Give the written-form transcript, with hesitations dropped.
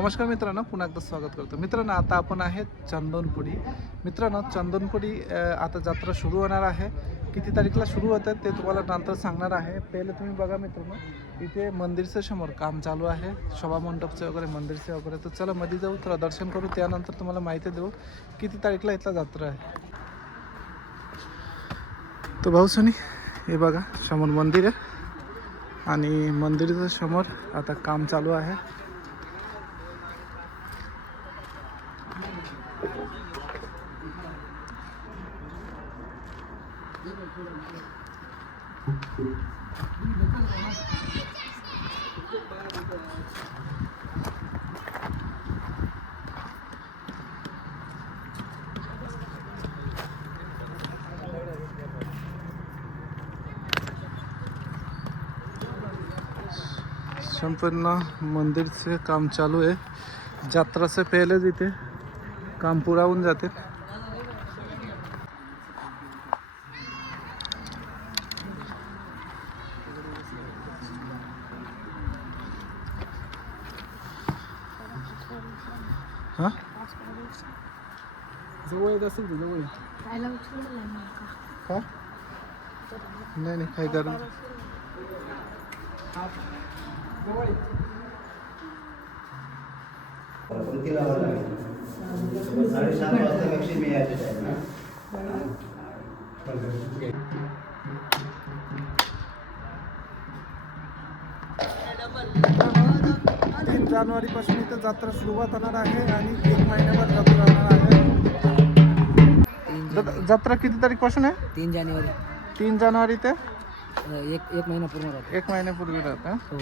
नमस्कार मित्रांनो, पुन्हा एकदा स्वागत करतो. मित्रांनो, आता आपण आहे चंदनपुडी. मित्रांनो, चंदनपुडी आता जत्रा सुरू होणार आहे. किती तारीखला सुरू होतं ते तुम्हाला नंतर सांगणार आहे. पहिले तुम्ही बघा मित्रांनो, इथे मंदिरच्या समोर काम चालू आहे, शोभा मंडपचे वगैरे, मंदिरचे वगैरे. तर चला मध्ये जाऊ, तर दर्शन करू, त्यानंतर तुम्हाला माहिती देऊ किती तारीखला इथला जत्रा आहे. तो भाऊ सुनी, हे बघा समोर मंदिर आहे आणि मंदिराच्या समोर आता काम चालू आहे. संपूर्ण मंदिर से काम चालू है. यात्रा से पहले इथे काम पूरा होऊन जाते. हाँ जवळ येत असेल जवळ का नाही नाही काय करू. पंक्तीला आवाज लागेल. 7:30 वाजता लक्ष्मी यायची टाइम ना. 3 जानेवारीपासून इथं जत्रा सुरुवात होणार आहे आणि 1 महिन्याभर जत्रा राहणार आहे. जत्रा किती तारीखपासून आहे? 3 जानेवारी. 3 जानेवारी ते एक महिना पूर्ण राहतो. 1 महिन्यापूर्वी राहतं. हो.